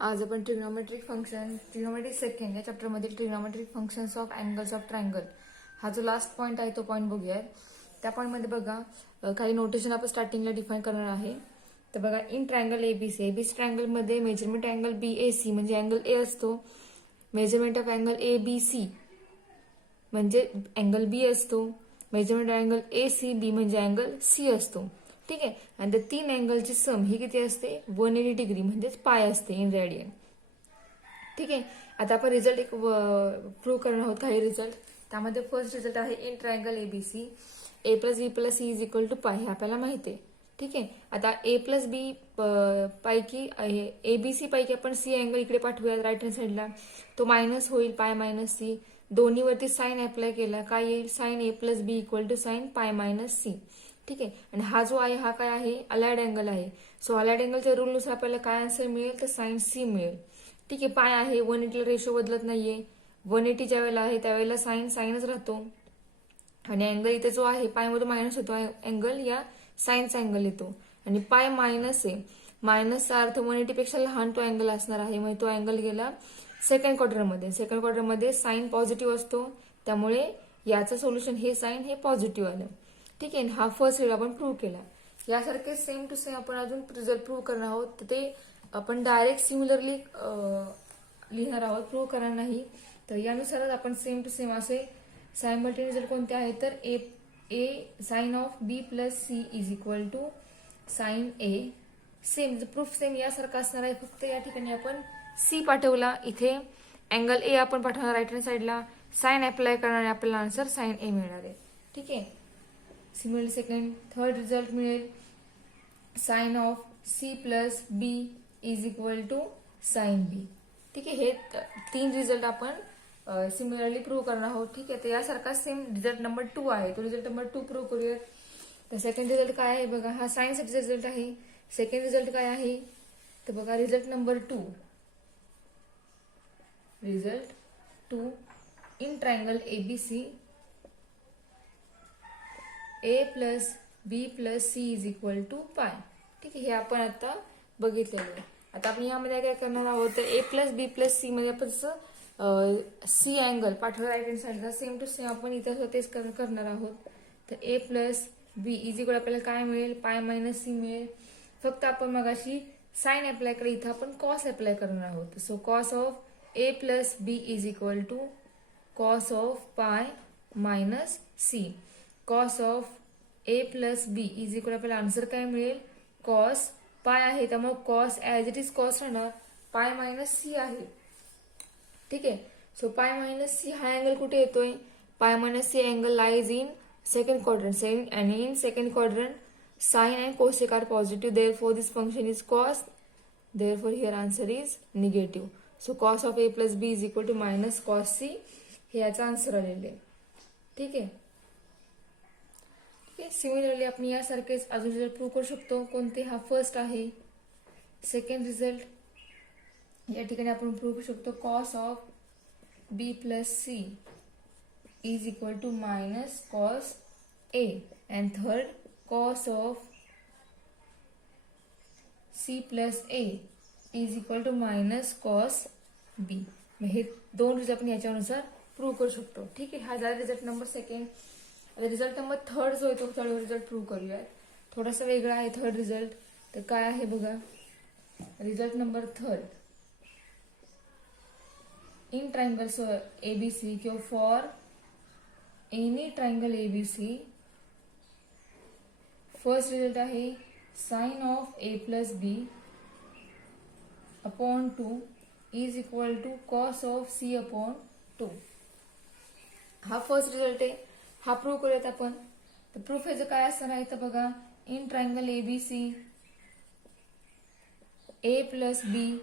आज आपण trigonometric second या चॅप्टरमधील trigonometric functions of angles of triangle हा जो लास्ट पॉईंट आहे तो पॉईंट बघूया. त्या पॉईंटमध्ये बघा काही नोटेशन आपण स्टार्टिंगला डिफाईन करणार आहे. तर बघा इन ट्रायंगल एबीसी ट्रायंगलमध्ये मेजरमेंट अँगल बीएसी म्हणजे अँगल ए असतो. मेजरमेंट ऑफ अँगल एबीसी म्हणजे अँगल बी असतो. मेजरमेंट अँगल एसीबी म्हणजे अँगल सी असतो. ठीक आहे. आणि त्या तीन अँगलची सम ही किती असते 180 डिग्री म्हणजेच पाय असते इन रेडियन. ठीक आहे. आता आपण रिझल्ट एक प्रूव्ह करणार आहोत काही रिझल्ट. त्यामध्ये फर्स्ट रिझल्ट आहे in triangle ABC A plus B plus C is equal to pi हे आपल्याला माहिती आहे. ठीक आहे. आता ए प्लस बी पैकी एबीसी पैकी आपण सी अँगल इकडे पाठवूया राईट हँड साईडला. तो मायनस होईल पाय मायनस सी. दोन्हीवरती साइन अप्लाय केला काय येईल sine A plus B equal to sine pi minus C. ठीक आहे. आणि हा जो आहे हा काय आहे अलाइड अँगल आहे. सो अलाइड अँगलच्या रूलनुसार आपल्याला काय आन्सर मिळेल तर साइन सी मिळेल. ठीक आहे. पाय आहे 180 रेशो बदलत नाहीये. 180 ज्या वेळेला आहे त्यावेळेला साइनच राहतो. आणि अँगल इथे जो आहे पाय मध्ये मायनस होतो अँगल या साइनचा अँगल येतो. आणि पाय मायनस आहे. मायनसचा अर्थ 180 पेक्षा लहान तो अँगल असणार आहे. म्हणजे तो अँगल गेला सेकंड क्वार्टरमध्ये. सेकंड क्वार्टरमध्ये साइन पॉझिटिव्ह असतो. त्यामुळे याचं सोल्युशन हे साइन हे पॉझिटिव्ह आलं. ठीक आहे. हा फर्स्ट रिझल्ट आपण प्रूव्ह केला. यासारखे सेम टू सेम आपण अजून रिझल्ट प्रूव्ह करणार आहोत. तर ते आपण डायरेक्ट सिम्युलरली लिहिणार आहोत प्रूव्ह करणार नाही. तर यानुसारच आपण सेम टू सेम असे सायमल्टेनियस रिझल्ट कोणते आहेत तर A sine of B plus C is equal to sine A. Same proof same यासारखा असणार आहे. फक्त या ठिकाणी आपण सी पाठवला. इथे अँगल ए आपण पाठवणार राईट हँड साईडला. साइन अप्लाय करणार आहे आपल्याला आन्सर साइन ए मिळणार आहे. ठीक आहे. सिमिलरली सेकंड थर्ड रिझल्ट मिळेल sine of C plus B is equal to sine B. ठीक आहे. हे तीन रिझल्ट आपण सिमिलरली प्रूव्ह करणार आहोत. ठीक आहे. तर यासारखा सेम रिझल्ट नंबर 2 आहे. तो रिझल्ट नंबर 2 प्रूव्ह करूयात. तर सेकंड रिझल्ट काय आहे बघा हा सायन्सचा रिझल्ट आहे. सेकंड रिझल्ट काय आहे तर बघा result number 2 in triangle ABC A plus B plus C is equal to pi. ठीक आहे. हे आपण आता बघितलेलं आहे. आता आपण यामध्ये काय करणार आहोत तर A plus B plus C मध्ये आपण सी अँगल पाठवा राईट हँड साईडला सेम टू सेम आपण इथं तेच करणार आहोत. तर A plus B is equal आपल्याला काय मिळेल पाय मायनस सी मिळेल. फक्त आपण मगाशी साइन अप्लाय केलं इथं आपण कॉस अप्लाय करणार आहोत. So cos of A plus B is equal to cos of pi minus C. Cos of A plus B is equal आपल्याला आन्सर काय मिळेल कॉस पाय आहे त्यामुळे cos as it is cos राहणार pi minus C आहे. ठीक आहे. So पाय मायनस सी हा अँगल कुठे येतोय pi minus C angle lies in second quadrant आणि in second quadrant sine and cosec are positive therefore this function is cos therefore here answer is negative. So cos of A plus B is equal to minus cos C हे याचा answer आलेले. ठीक आहे. Similarly आपण यासारखेच अजून result prove करू शकतो. कोणते हा फर्स्ट आहे. सेकंड रिझल्ट या ठिकाणी आपण प्रूव्ह करू शकतो cos of B plus C is equal to minus cos A. And third cos of C plus A is equal to minus cos B. हे दोन रिझल्ट आपण याच्यानुसार प्रूव्ह करू शकतो. ठीक आहे. हा झाला result number second. Result number third जो आहे तो थर्ड रिझल्ट प्रूव्ह करूया. थोडासा वेगळा आहे थर्ड रिझल्ट. तर काय आहे बघा result number third in triangle ABC किंवा for any triangle ABC first result आहे sine of A plus B upon 2 is equal to cos of C upon 2. हा फर्स्ट रिझल्ट आहे. हा प्रूव्ह करूयात आपण. तर प्रूफ ह्याचं काय असणार आहे तर बघा in triangle ABC A plus B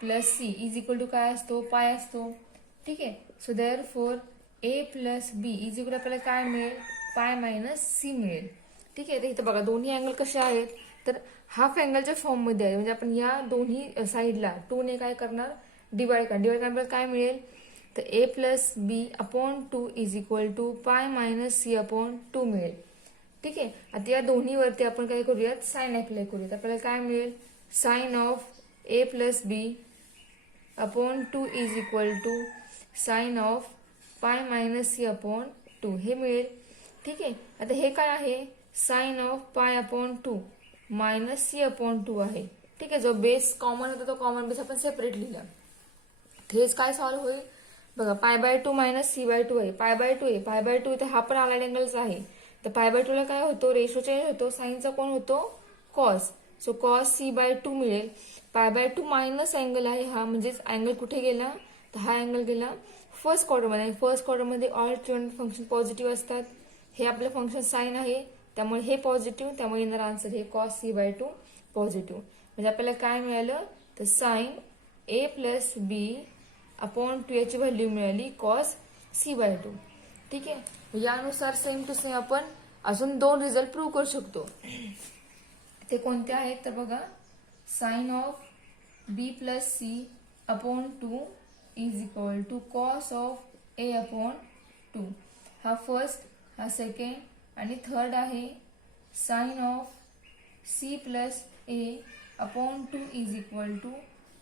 plus C is equal to काय असतो पाय असतो. ठीक आहे. So therefore A plus B is equal आपल्याला काय मिळेल पाय मायनस सी मिळेल. ठीक आहे. तर इथं बघा दोन्ही अँगल कसे आहेत तर हाफ अँगलच्या फॉर्म मध्ये आहे. म्हणजे आपण या दोन्ही साईडला 2 ने काय करणार डिवाइड करणार काय मिळेल तर A plus B upon 2 is equal to pi minus C upon 2 मिळेल. ठीक आहे. आता या दोन्हीवरती आपण काय करूयात साइन अप्लाय करूयात. आपल्याला काय मिळेल sine of A plus B upon 2 is equal to sine of pi minus C upon 2 हे मिळेल. ठीक आहे. आता हे काय आहे, sine of pi upon 2 minus C upon 2 आहे. ठीक आहे. जो बेस कॉमन होता तो कॉमन बेस आपण सेपरेट लिहिला. हेच काय सॉल्व्ह होईल बघा, पाय बाय 2 मायनस सी बाय 2 आहे, पाय बाय 2 आहे, पाय बाय 2 इथे हा पण आलाइड अँगलचा आहे. तर पाय बाय 2 ला काय होतो, रेशो चेंज होतो, साईनचा कोण होतो, cos. So cos C by 2 मिळेल. पाय बाय 2 मायनस अँगल आहे हा, म्हणजेच अँगल कुठे गेला, तर हा अँगल गेला फर्स्ट क्वाड्रंटमध्ये. फर्स्ट क्वाड्रंटमध्ये ऑल ट्रिगोनोमेट्रिक फंक्शन पॉझिटिव्ह असतात. हे आपलं फंक्शन साइन आहे, त्यामुळे हे पॉझिटिव्ह, त्यामुळे येणार आन्सर हे कॉस सी बाय 2 पॉझिटिव्ह. म्हणजे आपल्याला काय मिळालं, तर sign A plus B upon 2 याची व्हॅल्यू मिळाली कॉस सी बाय 2. ठीक आहे. यानुसार सेम टू सेम आपण अजून 2 रिझल्ट प्रूव्ह करू शकतो. ते कोणते आहेत तर बघा, sine of B plus C upon 2 is equal to cos of A upon 2. हा फर्स्ट, हा सेकंड आणि थर्ड आहे sine of C plus A upon 2 is equal to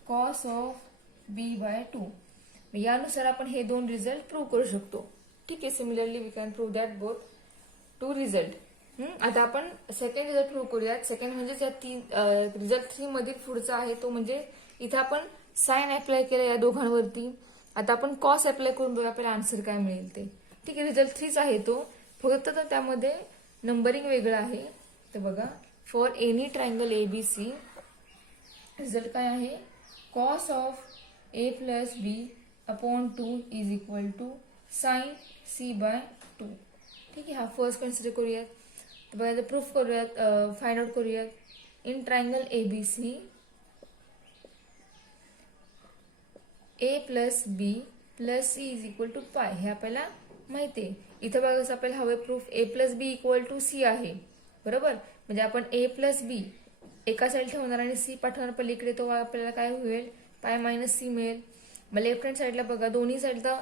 cos of B by 2. यानुसार आपण हे 2 रिझल्ट प्रूव्ह करू शकतो. ठीक आहे. Similarly we can prove that both 2 result. आता आपण सेकंड रिझल्ट प्रूव्ह करूयात. सेकंड म्हणजे या रिझल्ट 3 मधील पुढचा आहे तो म्हणजे इथे आपण साइन अप्लाय केला या दोघांवरती. आता आपण कॉस अप्लाय करून बघूया आपल्याला आन्सर काय मिळेल ते. ठीक आहे. रिझल्ट 3च आहे तो, फक्त तर त्यामध्ये नंबरिंग वेगळं आहे. तर बघा, for any triangle ABC result काय आहे, cos of A plus B upon 2 is equal to sine C by 2. ठीक आहे. हा फर्स्ट कन्सिडर करूयात. तर बघा, प्रूफ करूयात, फाइंड आउट करूयात. In triangle ABC A plus B plus C is equal to pi, हे आपल्याला माहिती आहे. इथं बघा आपल्याला हवे proof A plus B equal to C आहे, बरोबर. म्हणजे आपण ए प्लस बी एका साईड ठेवणार आणि सी पाठवणार पलीकडे, तो आपल्याला काय होईल, पाय मायनस सी मिळेल. मग लेफ्ट हँड साईडला बघा, दोन्ही साईडला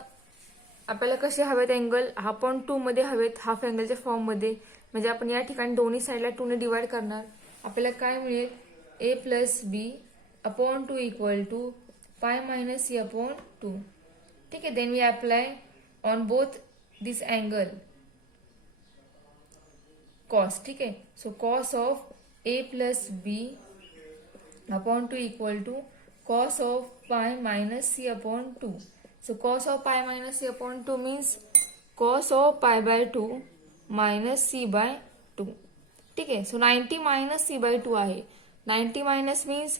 आपल्याला कसे हवेत अँगल, हा पण 2 मध्ये हवेत, हाफ अँगलच्या फॉर्म मध्ये. म्हणजे आपण या ठिकाणी दोन्ही साईडला 2 ने डिवाइड करणार. आपल्याला काय मिळेल, A plus B upon 2 equal to pi minus C upon 2. ठीक आहे. Then we apply on both this angle cos. ठीक आहे. So cos of A plus B upon 2 equal to cos of pi minus c upon 2. So cos of pi minus c upon 2 means cos of pi by 2 minus c by 2. ठीक आहे. So 90 minus C by 2 आहे. 90 minus means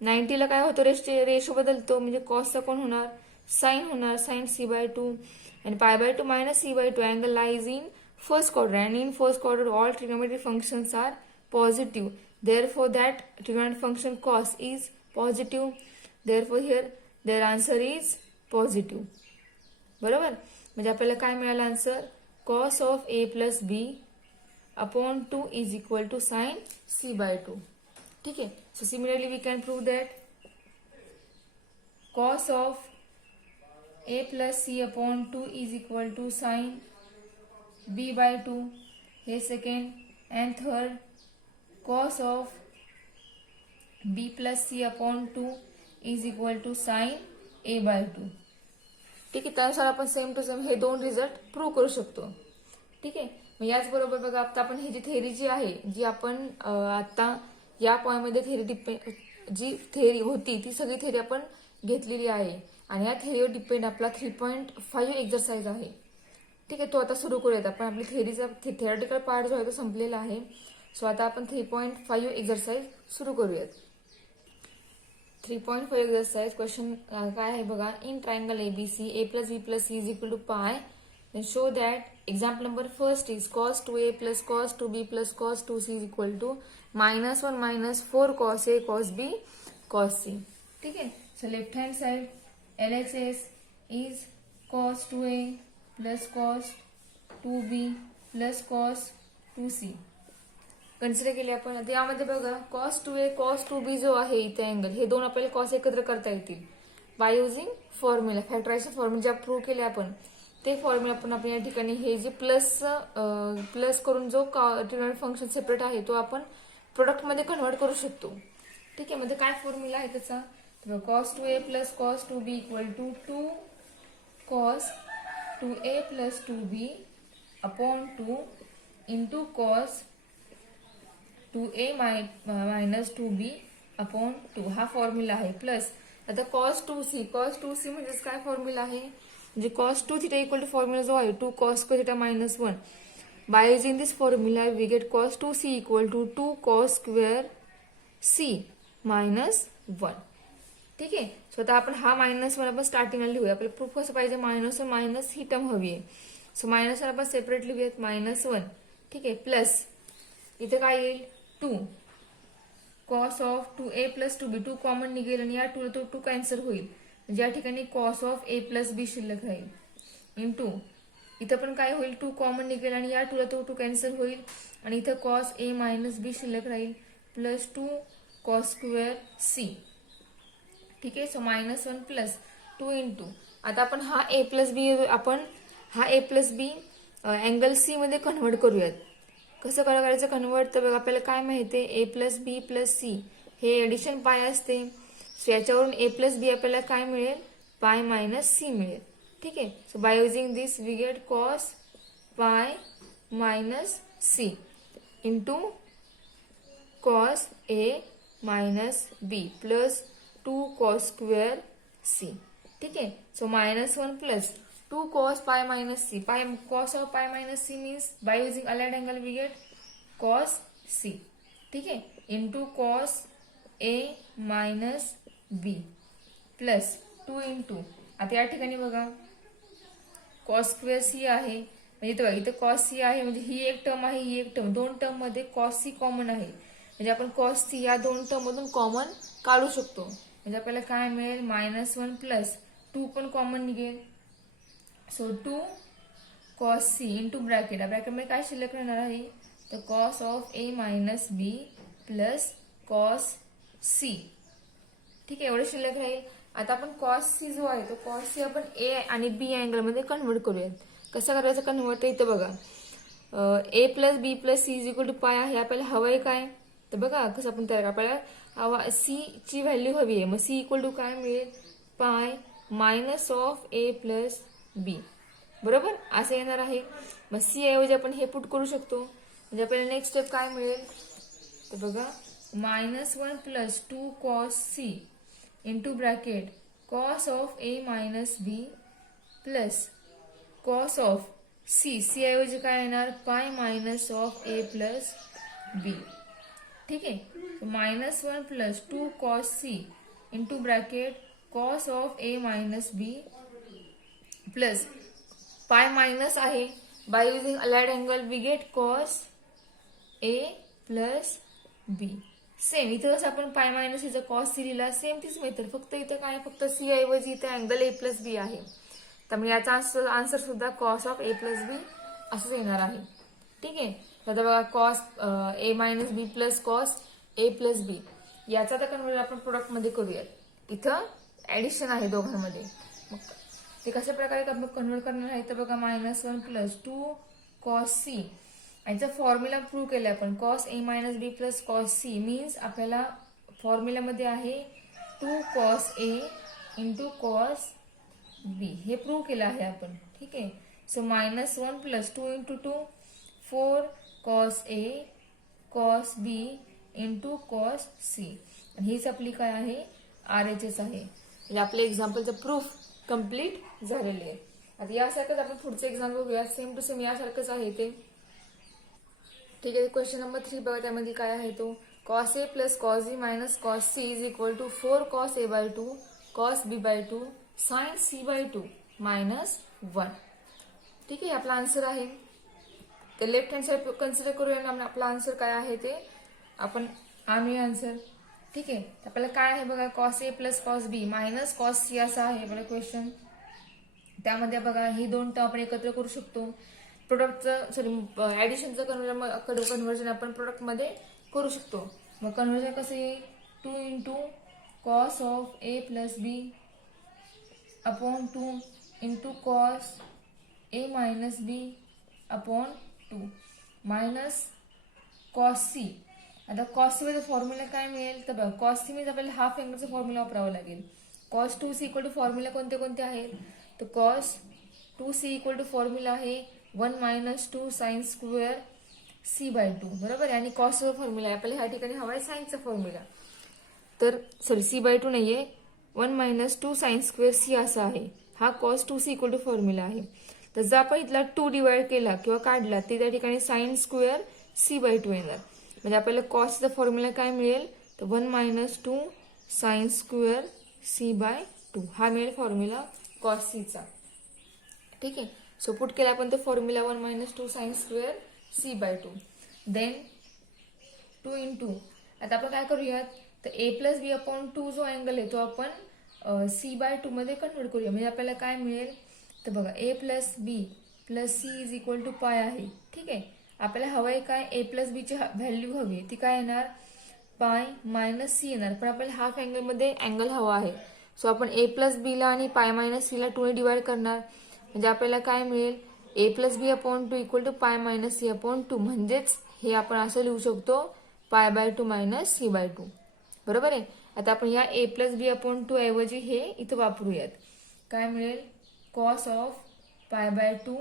90 ला काय होतं, ratio बदलतो, म्हणजे कॉसचा कोण होणार, साइन होणार, साइन सी बाय 2. आणि pi by 2 minus C by 2 angle lies in first quadrant, and in first quadrant all trigonometric functions are positive. Therefore that trigonometric function cos is positive. Therefore here their answer is positive. बरोबर. म्हणजे आपल्याला काय मिळालं answer, cos of a plus b upon 2 is equal to sin c by 2. ठीक आहे. So similarly we can prove that cos of a plus c upon 2 is equal to sin b by 2. हे second. and third, cos of b plus c upon 2 is equal to sin a by 2. ठीक आहे. त्यानुसार आपण same to same हे 2 result prove करू शकतो. ठीक आहे. मग याचबरोबर बघा, आता आपण ही जी थेअरी जी आहे, जी आपण आता या पॉईंटमध्ये जी थेअरी होती ती सगळी थेअरी आपण घेतलेली आहे. आणि या थेअरीवर डिपेंड आपला 3.5 एक्झरसाइज आहे. ठीक आहे. तो आता सुरू करूयात आपण. आपली थेअरीचा थिअरटिकल पार्ट जो आहे तो संपलेला आहे. सो आता आपण 3.5 एक्झरसाइज सुरू करूयात. 3.5 एक्झरसाइज क्वेश्चन काय आहे बघा, in triangle ABC A plus B plus C is equal to pi, then show that example number first is cos 2a plus cos 2b plus cos 2c is equal to -1 minus 4 cos a cos b cos c. ठीक है. So left hand side LHS is cos 2a plus cos 2b plus cos 2c consider केले आपण. आता यामध्ये बघा, cos 2a cos 2b जो आहे इथे अँगल, हे दोन आपल्याला कॉस एकत्र करता येतील by using formula, factorisation formula जे प्रूव्ह केले आपण ते फॉर्म्युला आपण या ठिकाणी हे जे प्लस करून जो ट्रिगोनोमेट्रिक फंक्शन सेपरेट आहे तो आपण प्रोडक्ट मध्ये कन्वर्ट करू शकतो. ठीक आहे, म्हणजे काय फॉर्म्युला आहे त्याचा, cos 2a plus cos 2b equal to 2 cos 2a plus 2b upon 2 into cos 2a minus 2b upon 2 हा फॉर्म्युला आहे. प्लस आता कॉस 2c म्हणजेच काय फॉर्म्युला आहे, म्हणजे cos 2 theta equal to formula जो आहे 2 cos square theta minus 1. By using this formula we get cos 2c equal to 2 cos square c minus 1. ठीक आहे, सो आता आपण हा -1 आपण स्टार्टिंगला लिहूया. आपल्याला प्रूफ कसं पाहिजे, -1 मायनस ही टर्म हवी आहे. सो -1 आपण सेपरेट लिहूयात -1. ठीक आहे, प्लस इथे काय येईल 2 cos of 2a plus 2b 2 common निघेल आणि या 2 तो 2 कॅन्सल होईल, म्हणजे या ठिकाणी cos of a plus b शिल्लक राहील. इंटू इथं पण काय होईल 2 कॉमन निघेल आणि या 2 तो 2 कॅन्सल होईल आणि इथं कॉस a मायनस b शिल्लक राहील प्लस 2 कॉस स्क्वेअर c. ठीक आहे, सो -1 प्लस 2 इंटू आता आपण हा a plus B angle C मध्ये कन्व्हर्ट करूयात. कसं करायचं कन्वर्ट, तर बघा आपल्याला काय माहिती आहे, a plus B plus C हे एडिशन पाय असते. सो याच्यावरून a प्लस बी आपल्याला काय मिळेल, पाय मायनस सी मिळेल. ठीक आहे, so by using this we get cos pi minus C into cos a minus B plus 2 cos square C. ठीक आहे, so -1 plus 2 cos pi minus c. Cos of pi minus c means by using allied angle we get cos c. ठीक है, into cos a minus b plus 2 into आता या ठिकाणी बघा cos square c आहे, म्हणजे इथं बघा इथं cos c आहे, म्हणजे ही एक टर्म आहे, ही एक टर्म, दोन टर्म मध्ये cos c कॉमन आहे, म्हणजे आपण cos c या दोन टर्म मधून कॉमन काढू शकतो. म्हणजे आपल्याला काय मिळेल, -1 प्लस 2 पण कॉमन निघेल. So 2 cos c into bracket मध्ये काय शिल्लक राहणार आहे, तर cos of a minus B plus cos c. ठीक आहे, एवढे शिल्लक राहील. आता आपण cos c जो आहे तो cos c आपण a आणि b अँगल मध्ये कन्व्हर्ट करूयात. कसं करायचं कन्व्हर्ट, इथं बघा a plus B plus C is equal to pi आहे. आपल्याला हवंय काय, तर बघा कसं आपण तयार, आपल्याला c ची व्हॅल्यू हवी आहे. मग c इक्वल टू काय मिळेल, pi minus of a plus B, बरोबर असं येणार आहे. मग सी ऐवजी आपण हे पुट करू शकतो, म्हणजे आपल्याला नेक्स्ट स्टेप काय मिळेल, तर बघा -1 plus 2 cos C into bracket cos of a minus B plus cos of C ऐवजी काय येणार, pi minus of a plus B. ठीक आहे, -1 plus 2 cos C into bracket cos of a minus B plus pi minus आहे, by using allied angle we get cos A plus B. Same इथं कसं आपण pi minus इथं cos C लिहिला, same तीच method, फक्त इथं काय, फक्त सी ऐवजी इथं अँगल ए प्लस बी आहे, त्यामुळे याचा आन्सर सुद्धा कॉस ऑफ ए प्लस बी असंच येणार आहे. ठीक आहे, आता बघा cos A minus B plus cos A plus बी याचा तर कन्वर्ट आपण प्रोडक्ट मध्ये करूयात. इथं ऍडिशन आहे दोघांमध्ये, मग ते कशा प्रकारे कन्वर्ट करणार आहे, तर बघा -1 प्लस 2 कॉस सी याचा फॉर्म्युला प्रूव्ह केला आपण, cos A minus B plus cos C means आपल्याला फॉर्म्युलामध्ये आहे 2 cos A into cos B, हे प्रूव्ह केलं आहे आपण. ठीक आहे, सो -1 प्लस 2 इंटू 2 4 कॉस ए कॉस बी इंटू कॉस सी, आणि हीच आपली काय आहे, RHS आहे. म्हणजे आपल्या एक्झाम्पलचं प्रूफ कम्प्लीट झालेली आहे. आता यासारखंच आपण पुढचे एक्झाम्पल बघूया, सेम टू सेम यासारखंच आहे ते. ठीक आहे, क्वेश्चन नंबर 3 बघा, त्यामध्ये काय आहे तो, cos A plus cos B minus cos C is equal to 4 cos A by 2 cos B by 2 sine C by 2 minus 1. ठीक आहे, आपला आन्सर आहे. तर लेफ्ट हँड साइड कन्सिडर करूया आणि आपला आन्सर काय आहे ते आपण आणूया आन्सर. ठीक आहे, आपल्याला काय आहे बघा, cos A plus cos B minus cos C असा आहे आपला क्वेश्चन. त्यामध्ये बघा ही दोन टर्म आपण एकत्र करू शकतो. प्रोडक्टचं ऍडिशनचं कन्व्हर्जन आपण प्रोडक्ट मध्ये करू शकतो. मग कन्व्हर्जन कसं येईल, 2 into cos of A plus B upon 2 into cos A minus B upon 2 minus cos C आता कॉस मध्ये फॉर्म्युला काय मिळेल तर बघा, कॉस मध्ये आपल्याला हाफ अँगलचा फॉर्म्युला वापरावा लागेल. Cos 2c equal to formula कोणते कोणते आहेत तर cos 2c equal to formula आहे 1 मायनस 2 साइन स्क्वेअर c/2 बरोबर आहे. आणि कॉसचा फॉर्म्युला आहे आपल्याला ह्या ठिकाणी हवा आहे साईनचा फॉर्म्युला. तर सॉरी c/2 नाहीये, 1 मायनस 2 साइन स्क्वेअर c असा आहे. हा cos 2c equal to formula आहे. तर जर आपण इथला 2 डिवाइड केला किंवा काढला ते त्या ठिकाणी साइन स्क्वेअर c/2 येणार. म्हणजे आपल्याला कॉसचा फॉर्म्युला काय मिळेल तर 1 मायनस 2 साइन स्क्वेअर c/2 हा मिळेल फॉर्म्युला कॉस सीचा. ठीक आहे. सो पुट केला आपण तो formula 1 minus 2 sine square c/2. Then 2 into, आता आपण काय करूयात तर a प्लस बी अपॉन 2 जो अँगल आहे तो आपण c/2 मध्ये कन्वर्ट करूया. म्हणजे आपल्याला काय मिळेल तर बघा a plus B plus C is equal to pi आहे. ठीक आहे. आपल्याला हवं आहे काय a प्लस बीची व्हॅल्यू हवी ती काय येणार पाय मायनस सी येणार. पण आपल्याला हाफ अँगल मध्ये अँगल हवा आहे. सो आपण a प्लस बी ला आणि पाय मायनस सी ला 2 ने डिवाइड करणार. म्हणजे आपल्याला काय मिळेल a plus B upon 2 equal to pi minus C upon 2. म्हणजेच हे आपण असं लिहू शकतो पाय/2 मायनस c/2 बरोबर आहे. आता आपण या a प्लस बी अपॉन 2 ऐवजी हे इथं वापरूयात. काय मिळेल कॉस ऑफ पाय/2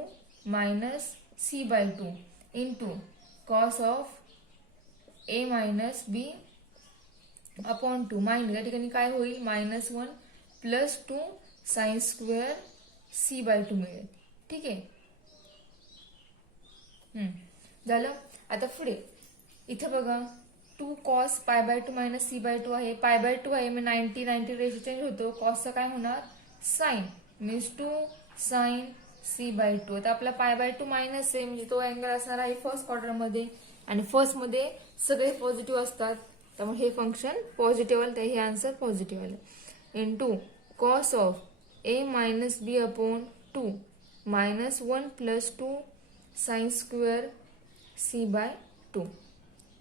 minus c/2 into cos of a minus B upon 2 minus या ठिकाणी काय होईल -1 प्लस 2 साइन स्क्वेअर c/2 मिळेल. ठीक आहे. झालं. आता पुढे इथे बघा 2 कॉस पाय/2 मायनस c/2 आहे. पाय/2 आहे मग 90 रेशो चेंज होतो. कॉसचा काय होणार साइन मीन्स 2 साइन c/2. आता आपला पाय/2 मायनस आहे म्हणजे तो अँगल असणार आहे फर्स्ट क्वाड्रंट मध्ये आणि फर्स्ट मध्ये सगळे पॉझिटिव्ह असतात त्यामुळे हे फंक्शन पॉझिटिव्ह आलं तर हे आन्सर पॉझिटिव्ह आलं. Into cos of a minus B upon 2 -1 plus 2 sine square c/2.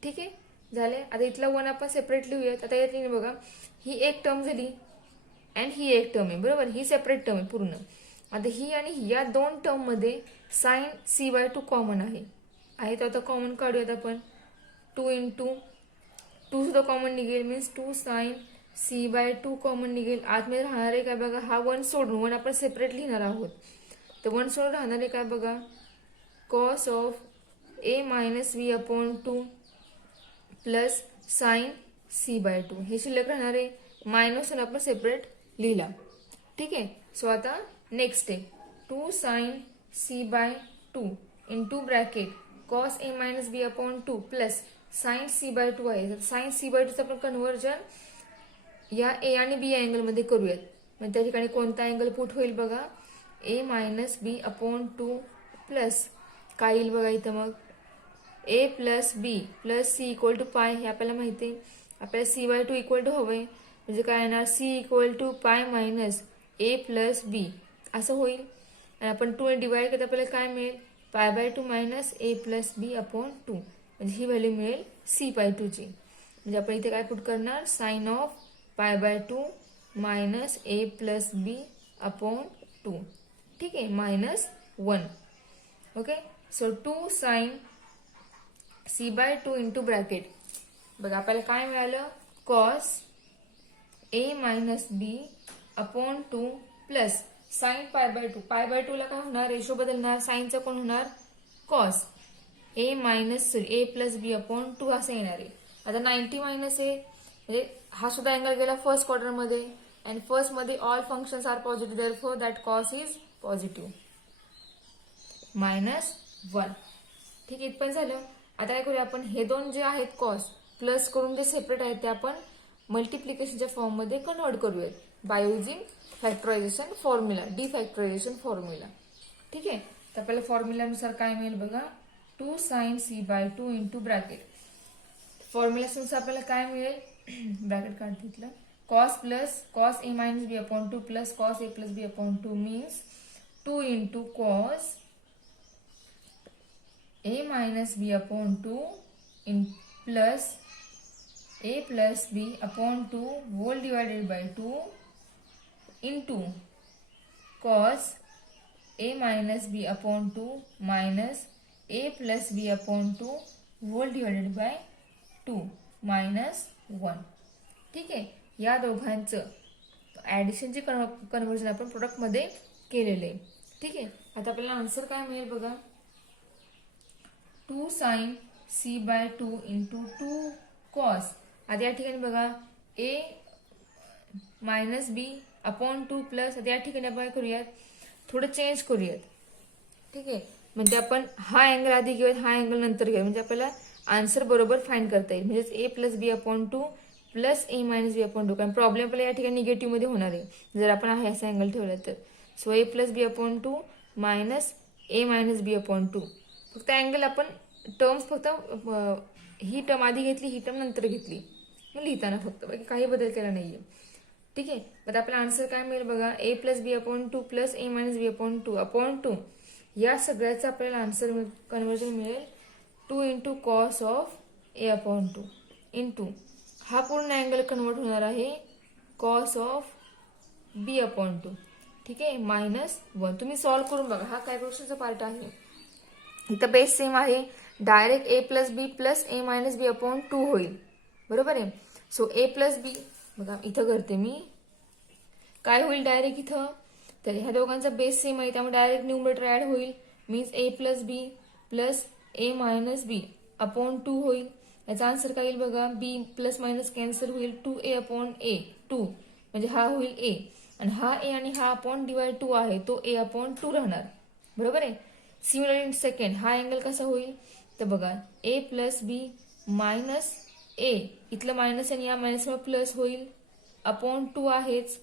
ठीक आहे. झाले. आता इथला 1 आपण सेपरेट लिहूयात. आता यात बघा ही एक टर्म झाली अँड ही एक टर्म आहे बरोबर. ही सेपरेट टर्म आहे पूर्ण. आता ही आणि ही या दोन टर्म मध्ये साइन c/2 कॉमन आहे तर आता कॉमन काढूयात आपण. 2 इंटू 2 सुद्धा कॉमन निघेल मीन्स 2 साइन c/2 कॉमन निघेल. आतमध्ये राहणार आहे काय बघा हा 1 सोडून 1 आपण सेपरेट लिहिणार आहोत. तर 1 सोडून राहणार आहे काय बघा cos of a minus B upon 2 plus sine c/2 हे शिल्लक राहणार आहे. -1 आपण सेपरेट लिहिला. ठीक आहे. सो आता नेक्स्ट आहे 2 sine c/2 into bracket cos a minus B upon 2 plus sine c/2 आहे. साइन c/2 आपण कन्व्हर्जन या a आणि b अँगल मध्ये करूयात. म्हणजे त्या ठिकाणी कोणता अँगल पुट होईल बघा a minus B upon 2 plus काय येईल बघा इथं मग a plus B plus C equal to pi. हे आपल्याला माहिती आहे. आपल्याला c/2 इक्वल टू हवंय म्हणजे काय येणार c equal to pi minus a plus B असं होईल. आणि आपण 2 ने डिवाइड करता आपल्याला काय मिळेल पाय/2 minus a plus B upon 2 म्हणजे ही व्हॅल्यू मिळेल c/2 ची. म्हणजे आपण इथे काय पुट करणार साइन ऑफ पाय/2 minus a plus B upon 2. ठीक आहे -1. Okay. So 2 sine c/2 into bracket बघा आपल्याला काय मिळालं cos a minus B upon 2 plus sine पाय/2 ला काय होणार रेशो बदलणार साइनचा कोण होणार cos a minus a plus B upon 2 असं येणार आहे. आता 90 मायनस आहे म्हणजे हा सुद्धा अँगल गेला फर्स्ट क्वाड्रंट मध्ये अँड फर्स्ट मध्ये all functions are positive therefore that cos is positive -1. ठीक आहे. इथपर्यंत झालं. आता काय करूया आपण हे दोन जे आहेत कॉस प्लस करून जे सेपरेट आहेत ते आपण मल्टिप्लिकेशनच्या फॉर्म मध्ये कन्वर्ट करूयात by using factorization formula defactorization formula. ठीक आहे. तर आपल्याला फॉर्म्युल्यानुसार काय मिळेल बघा 2 साइन c/2 इंटू ब्रॅकेट फॉर्म्युल्यानुसार आपल्याला काय मिळेल ब्रॅकेट काढ घेतलं cos plus cos a minus B upon 2 plus cos a plus B upon 2 means 2 into cos a minus b upon 2 in plus a plus b upon 2 whole divided by 2 into cos a minus b upon 2 minus a plus b upon 2 whole divided by 2 minus 1. ठीक आहे, या दोघांचं ऍडिशनचे conversion आपण product मध्ये केलेले. ठीक आहे, आता आपल्याला आन्सर काय मिळेल बघा. 2 sin c/2 इंटू 2 cos. आता या ठिकाणी बघा a minus B upon 2 plus. आता या ठिकाणी आपण करूयात, थोडं चेंज करूयात. ठीक आहे, म्हणजे आपण हा अँगल आधी घेऊयात, हा अँगल नंतर घेऊयात, म्हणजे आपल्याला आन्सर बरोबर फाइंड करता येईल. म्हणजेच a plus B upon 2 plus A minus B upon 2. कारण प्रॉब्लेम आपल्याला या ठिकाणी निगेटिव्ह मध्ये होणार आहे जर आपण हा असा अँगल ठेवला तर. सो ए प्लस बी अपॉन 2 मायनस ए मायनस बी अपॉन 2. फक्त अँगल आपण टर्म्स फक्त ही टर्म आधी घेतली, ही टर्म नंतर घेतली लिहिताना, फक्त बाकी काही बदल केला नाहीये. ठीक आहे, आता आपला आन्सर काय मिळेल बघा. ए plus B upon 2 plus A minus B upon 2 upon 2. या सगळ्याचा आपल्याला आन्सर कन्वर्जन मिळेल 2 into cos of A upon 2 into हा पूर्ण अँगल कन्वर्ट होणार आहे कॉस ऑफ बी अपॉन 2. ठीक आहे, मायनस 1. तुम्ही सॉल्व्ह करून बघा, हा कॅल्क्युलेशनचा पार्ट आहे. इथं बेस सेम आहे, direct A plus B plus A minus B upon 2 होईल. बरोबर आहे. सो ए प्लस बी बघा इथं करते मी, काय होईल डायरेक्ट इथं, तर ह्या दोघांचा बेस सेम आहे त्यामुळे डायरेक्ट न्यूमरेटर ऍड होईल. Means A plus B plus A minus B upon 2 होईल. याचा आन्सर काय येईल बघा. बी प्लस मायनस कॅन्सल होईल, 2a अपॉन ए 2 म्हणजे हा होईल ए, आणि हा ए आणि हा अपॉन डिवाइड 2 आहे तो ए अपॉन 2 राहणार. बरोबर आहे. सिमिलर इन सेकंड हा अँगल कसा होईल तर बघा ए प्लस बी मायनस ए, इथलं मायनस आणि या मायनस प्लस होईल अपॉन 2 आहेच.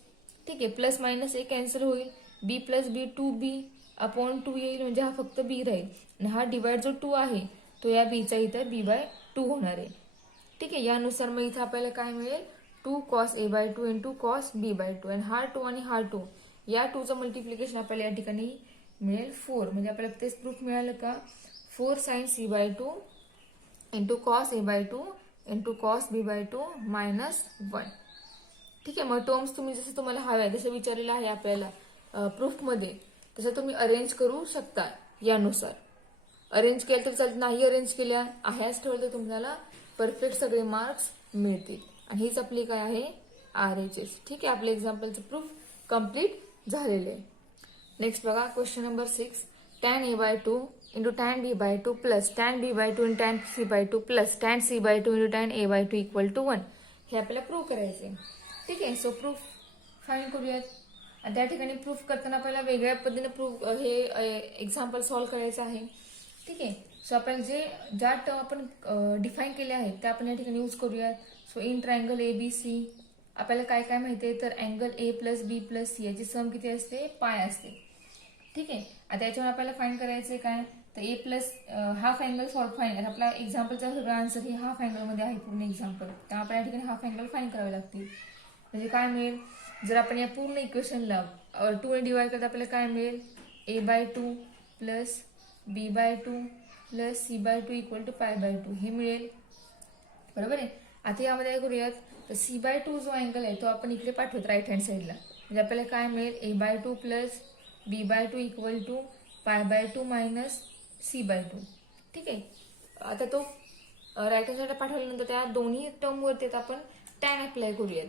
ठीक आहे, प्लस मायनस ए कॅन्सल होईल, बी प्लस बी 2b अपॉन 2 येईल म्हणजे हा फक्त बी राहील, आणि हा डिवाइड जो 2 आहे तो या बीचा इथं b/2 होणार आहे. ठीक आहे, यानुसार मग इथं आपल्याला काय मिळेल 2 cos a/2 into cos b/2. आणि हा 2 आणि हा 2 या 2चं मल्टिप्लिकेशन आपल्याला या ठिकाणी मिळेल 4. म्हणजे आपल्याला तेच प्रूफ मिळालं का 4 sin c/2 into cos a/2 into cos b/2 minus 1. ठीक आहे, मग टर्म्स तुम्ही जसं तुम्हाला हव्या जसं विचारलेलं आहे आपल्याला प्रूफमध्ये तसं तुम्ही अरेंज करू शकता. यानुसार अरेंज केलं तर चालतं, नाही अरेंज केल्या आहेच ठेवलं तर तुम्हाला परफेक्ट सगळे मार्क्स मिळतील. आणि हीच आपली काय आहे RHS. ठीक आहे, आपल्या एक्झाम्पलचं प्रूफ कम्प्लीट झालेले आहे. नेक्स्ट बघा question number 6. tan a/2 into tan b/2 plus tan b/2 into tan c/2 plus tan c/2 into tan a/2 equal to 1. हे आपल्याला प्रूव्ह करायचे. ठीक आहे, सो प्रूफ फाइंड करूयात. आणि त्या ठिकाणी प्रूफ करताना आपल्याला वेगळ्या पद्धतीने प्रूफ हे एक्झाम्पल सॉल्व्ह करायचं आहे. ठीक आहे, सो आपण ज्या टर्म आपण डिफाईन केल्या आहेत त्या आपण या ठिकाणी यूज करूयात. सो इन ट्रायंगल ABC आपल्याला काय काय माहिती आहे तर angle A plus B plus C याची सम किती असते पाय असते. ठीक आहे, आता याच्यावर आपल्याला फाइंड करायचं काय तर A plus half angle solve find. आपला एक्झाम्पलचा सगळं आन्सर हे हाफ अँगल मध्ये आहे पूर्ण एक्झाम्पल, त्यामुळे आपण या ठिकाणी हाफ अँगल फाइंड करावे लागतील. म्हणजे काय मिळेल जर आपण या पूर्ण इक्वेशनला 2 ने डिवाइड करता आपल्याला काय मिळेल a/2 plus b/2 plus c/2 equal to π/2 हे मिळेल. बरोबर आहे. आता यामध्ये काय करूयात तर c/2 जो अँगल आहे तो आपण इकडे पाठवत राईट हँड साईडला, म्हणजे आपल्याला काय मिळेल a/2 plus b/2 equal to π/2 minus c/2. ठीक आहे, आता तो राईट हँड साईडला पाठवल्यानंतर त्या दोन्ही टर्म वरती आपण tan अप्लाय करूयात.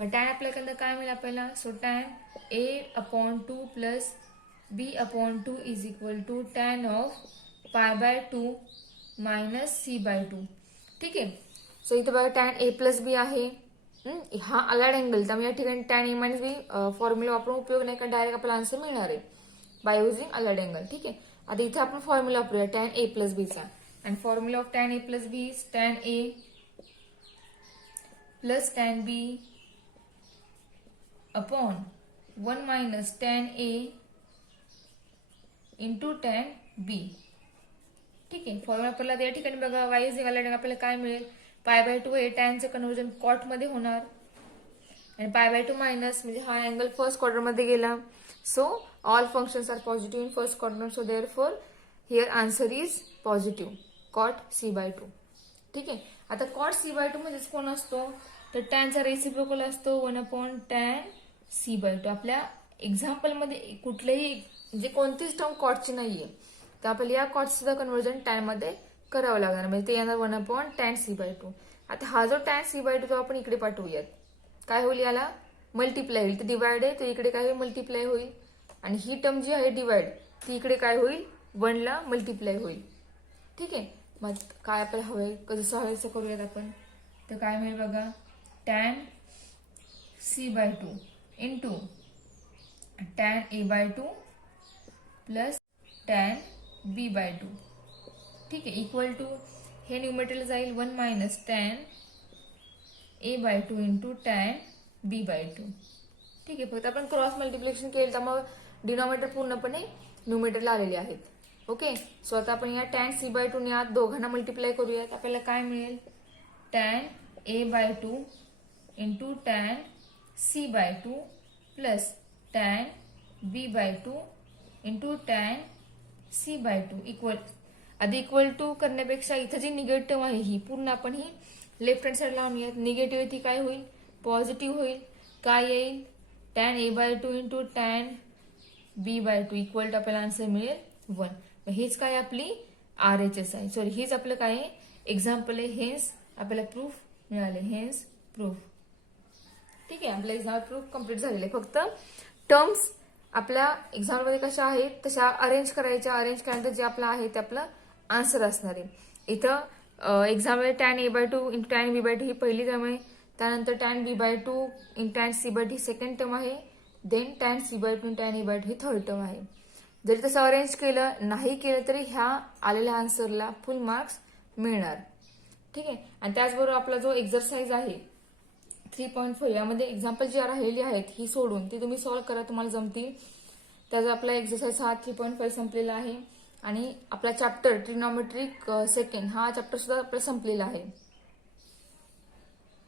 मग tan अप्लाय केल्यानंतर काय मिळेल आपल्याला so tan a/2 plus b/2 is equal to tan of π/2 minus c/2. ठीक आहे, सो इथं बघा tan a प्लस बी आहे, हा अलाइड अँगल त्यामुळे या ठिकाणी tan a minus B formula वापरून उपयोग नाही कारण डायरेक्ट आपला आन्सर मिळणार आहे बाय युझिंग अलाइड अँगल. ठीक आहे, आता इथे आपण फॉर्म्युला वापरूया tan a प्लस बीचा, आणि formula of tan a plus B is tan a plus tan b upon 1 minus tan a into tan b. ठीक आहे, फॉर्म्युला आपल्याला या ठिकाणी बघा वाय युझिंग अलाइड आपल्याला काय मिळेल π/2 हे टॅनचं कन्वर्जन कॉट मध्ये होणार, आणि π/2 मायनस म्हणजे हा अँगल फर्स्ट क्वाड्रंट मध्ये गेला. So all functions are positive in first quadrant, so therefore here answer is positive cot c/2. ठीक आहे, आता कॉट c/2 म्हणजेच कोण असतो तर टॅनचा रेसिप्रोकल असतो 1/tan c/2. आपल्या एक्झाम्पल मध्ये कुठलेही म्हणजे कोणतीच टर्म कॉटची नाहीये तर आपल्याला या कॉट सुद्धा कन्वर्जन टॅन मध्ये करावं लागणार, म्हणजे ते येणार 1/tan c/2. आता हा जो tan c/2 तो आपण इकडे पाठवूयात. काय होईल, याला मल्टिप्लाय होईल. तर डिवाइड आहे, तर इकडे काय होईल, मल्टिप्लाय होईल. आणि ही टर्म जी आहे डिवाइड, ती इकडे काय होईल, 1 ला मल्टिप्लाय होईल. ठीक आहे. मग काय आपल्याला हवंय, जसं हवंय तसं करूयात आपण. तर काय मिळेल बघा, tan c/2 into tan a/2 plus tan b/2. ठीक आहे, इक्वल टू हे न्यूमेटरला जाईल 1 minus tan a/2 into tan b/2. ठीक आहे, फक्त आपण क्रॉस मल्टिप्लिकेशन केलं तर मग डिनॉमिनेटर पूर्णपणे न्यूमेटरला आलेले आहेत. ओके, सो आता आपण या tan c/2 ने आत दोघांना मल्टिप्लाय करूयात. आपल्याला काय मिळेल, tan a/2 into tan c/2 plus tan b/2 into tan c/2 equal. आधी इक्वल टू करण्यापेक्षा इथं जी निगेटिव्ह आहे ही पूर्ण आपण ही लेफ्ट हँड साईड लावूयात. निगेटिव्ह ती काय होईल, पॉझिटिव्ह होईल. काय येईल, tan a/2 into tan b/2 equal to आपल्याला आन्सर मिळेल 1. हेच काय आपली RHS आहे, सॉरी हेच आपलं काय आहे, एक्झाम्पल आहे. हेन्स आपल्याला प्रूफ मिळाले, हेन्स प्रूफ. ठीक आहे, आपला एक्झाम प्रूफ कम्प्लीट झालेलं आहे. फक्त टर्म्स आपल्या एक्झाममध्ये कशा आहेत तशा अरेंज करायच्या. अरेंज केल्यानंतर जे आपलं आहे ते आपलं आन्सर असणार आहे. इथं एक्झाममध्ये tan a/2 into tan b/2 ही पहिली टर्म आहे. त्यानंतर tan b/2 into tan c/2 ही सेकंड टर्म आहे. Then tan c/2 into tan a/2 ही थर्ड टर्म आहे. जरी तसं अरेंज केलं नाही केलं तरी ह्या आलेल्या आन्सरला फुल मार्क्स मिळणार. ठीक आहे, आणि त्याचबरोबर आपला जो एक्झरसाइज आहे 3.5 यामध्ये एक्झाम्पल जी राहिलेली आहेत ही सोडून ती तुम्ही सॉल्व्ह करा, तुम्हाला जमतील. त्याचा आपला एक्झरसाइज हा 3.5 संपलेला आहे. आणि आपला चॅप्टर ट्रिग्नॉमेट्रिक सेकंड हा चॅप्टर सुद्धा आपला संपलेला आहे.